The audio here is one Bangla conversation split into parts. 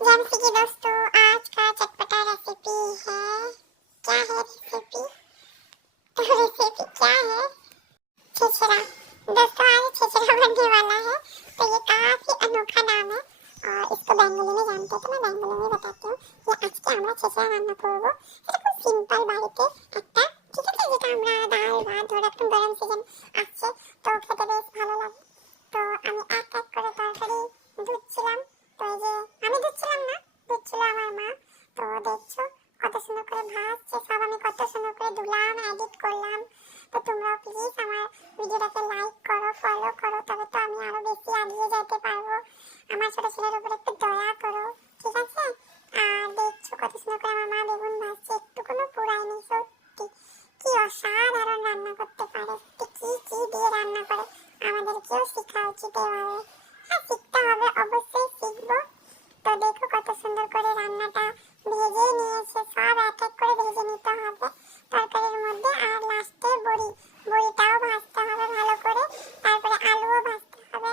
जैसे कि दोस्तों आज का चटपटा रेसिपी है। क्या है रेसिपी? तो रेसिपी क्या है? छिछरा। दोस्तों आज छिछरा बनने वाला है। तो ये काफी अनोखा नाम है और इसको बेंगली में जानते हैं, तो मैं बेंगली में बताती हूँ। ये आज के আমরা छिछरा রান্না করব। এটা খুব সিম্পল বাড়িতে একটা, ঠিক আছে, যেটা আমরা ডাল ভাত ধরে একদম গরম সিজন আসছে তো খেতে বেশ ভালো লাগে। তো আমি এক এক করে তরকারি ধুচ্ছিলাম। তো এই যে আমি ধুচ্ছিলাম না, ধুচ্ছিল আমার মা। তো দেখছো কত সুন্দর করে ভাজছে, সব আমি কত সুন্দর করে ধুলাম, এডিট করলাম। তো তোমরাও প্লিজ আমার ভিডিওটাকে লাইক করো, ফলো করো, তবে তো আমি আরো বেশি এগিয়ে যেতে পারবো। আমার ছোট ছেলের উপর একটু দয়া করো, ঠিক আছে? আর দেখছো কত সুন্দর করে আমার মা বেগুন ভাজছে, একটু কোনো পুরায়নি। সত্যি কি অসাধারণ রান্না করতে পারে, কি কি দিয়ে রান্না করে, আমাদেরকেও শেখা উচিত এভাবে। হ্যাঁ, শিখতে হবে, অবশ্যই শিখবো। তো দেখো কত সুন্দর করে রান্নাটা ভেজে নিয়েছে, সব এক এক করে ভেজে নিতে হবে তরকারির মধ্যে। আর লাস্টে বড়িটাও ভাজতে হবে ভালো করে, তারপরে আলুও ভাজতে হবে।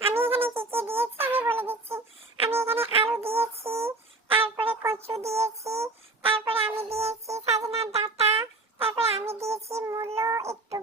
আমি এখানে কি কি দিয়েছি আমি বলে দিচ্ছি। আমি এখানে আলু দিয়েছি, তারপরে কচু দিয়েছি, তারপরে আমি দিয়েছি সজনার ডাঁটা, তারপরে আমি দিয়েছি মূলো, একটু